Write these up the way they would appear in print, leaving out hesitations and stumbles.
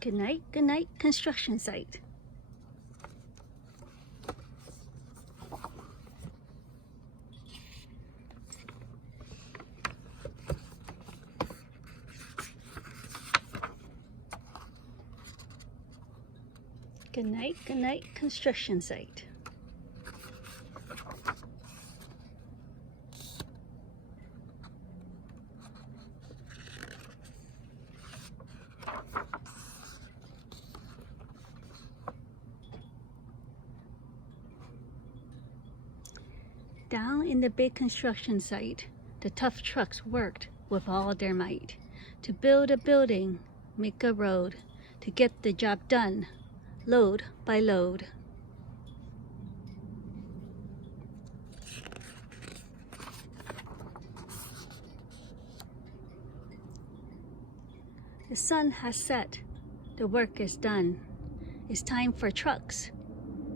Goodnight construction site. Goodnight construction site. Down in the big construction site, the tough trucks worked with all their might to build a building, make a road, to get the job done, load by load. The sun has set, the work is done. It's time for trucks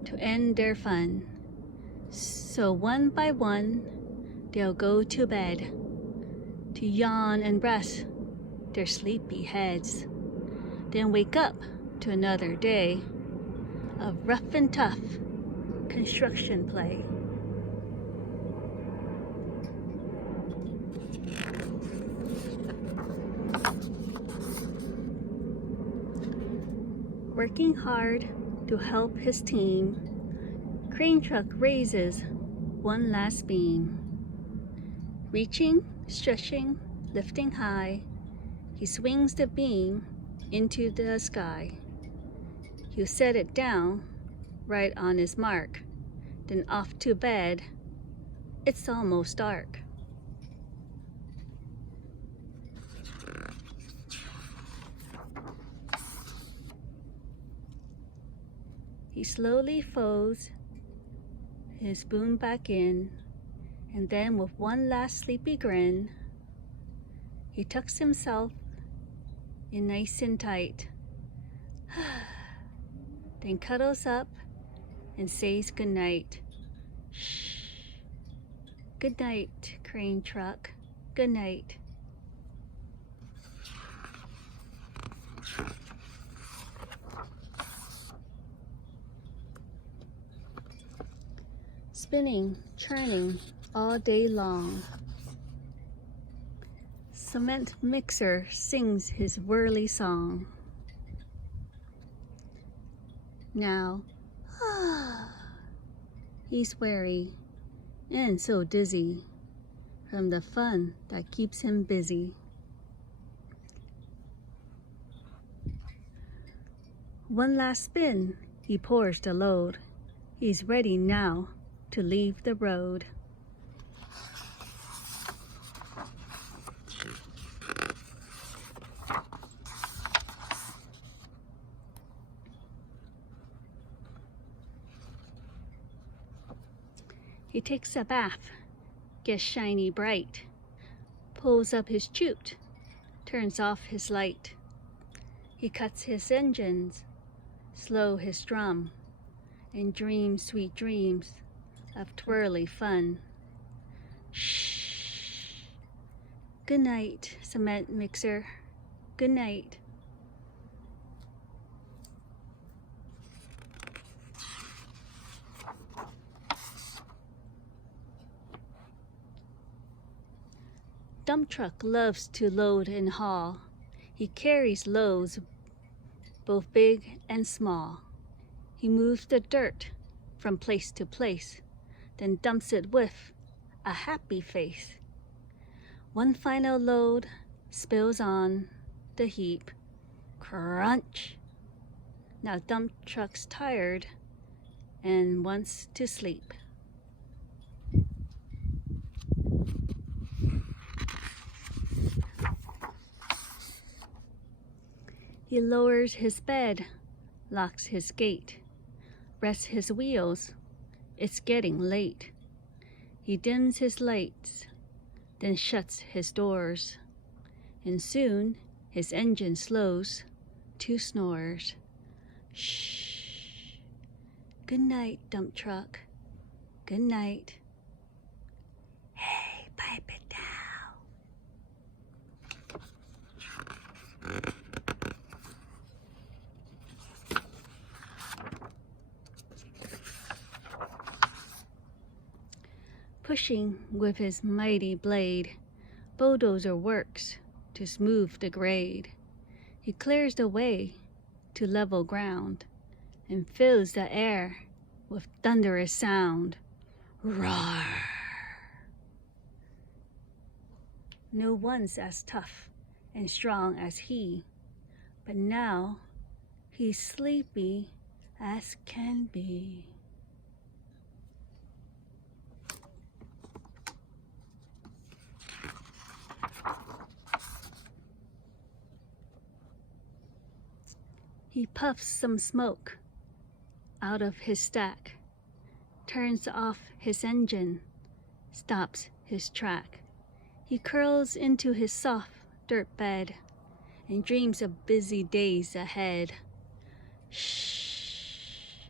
to end their fun. So one by one, they'll go to bed to yawn and rest their sleepy heads. Then wake up to another day of rough and tough construction play. Working hard to help his team, crane truck raises one last beam. Reaching, stretching, lifting high, he swings the beam into the sky. He'll set it down right on his mark, then off to bed. It's almost dark. He slowly folds his spoon back in, and then with one last sleepy grin, he tucks himself in nice and tight, then cuddles up and says goodnight. Shh. Good night, crane truck. Good night. Spinning, churning all day long. Cement mixer sings his whirly song. Now, he's weary and so dizzy from the fun that keeps him busy. One last spin, he pours the load. He's ready now to leave the road. He takes a bath, gets shiny bright, pulls up his chute, turns off his light. He cuts his engines, slow his drum, and dreams sweet dreams of twirly fun. Shh. Good night, cement mixer. Good night. Dump truck loves to load and haul. He carries loads both big and small. He moves the dirt from place to place, then dumps it with a happy face. One final load spills on the heap. Crunch! Now dump truck's tired and wants to sleep. He lowers his bed, locks his gate, rests his wheels. It's getting late. He dims his lights, then shuts his doors, and soon his engine slows to snores. Shh. Good night, dump truck. Good night. Hey, pipe it down. Pushing with his mighty blade, bulldozer works to smooth the grade. He clears the way to level ground and fills the air with thunderous sound. Roar! No one's as tough and strong as he, but now he's sleepy as can be. He puffs some smoke out of his stack, turns off his engine, stops his track. He curls into his soft dirt bed and dreams of busy days ahead. Shh.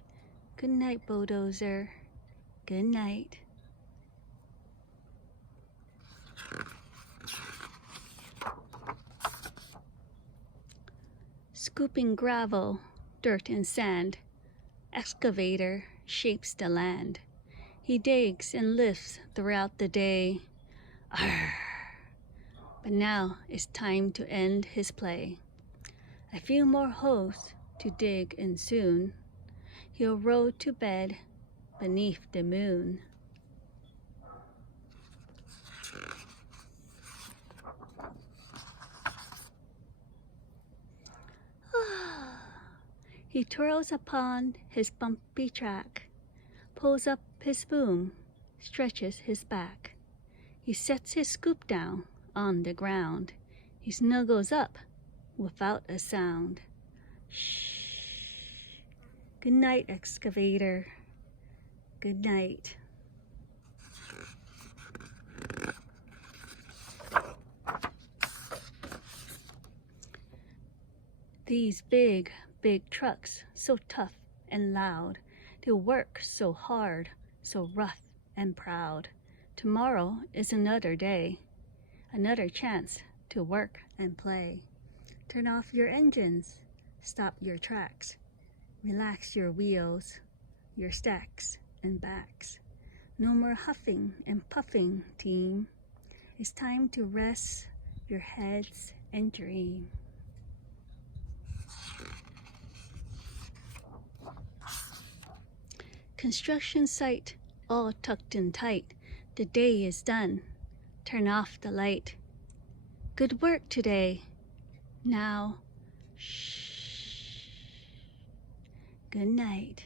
Good night, bulldozer. Good night. Scooping gravel, dirt and sand, excavator shapes the land. He digs and lifts throughout the day. Arr! But now it's time to end his play. A few more holes to dig and soon he'll roll to bed beneath the moon. He twirls upon his bumpy track, pulls up his boom, stretches his back. He sets his scoop down on the ground. He snuggles up without a sound. Shh. Good night, excavator. Good night. These big trucks, so tough and loud, they work so hard, so rough and proud. Tomorrow is another day, another chance to work and play. Turn off your engines, stop your tracks, relax your wheels, your stacks and backs. No more huffing and puffing, team. It's time to rest your heads and dream. Construction site all tucked in tight. The day is done. Turn off the light. Good work today. Now, shh. Good night.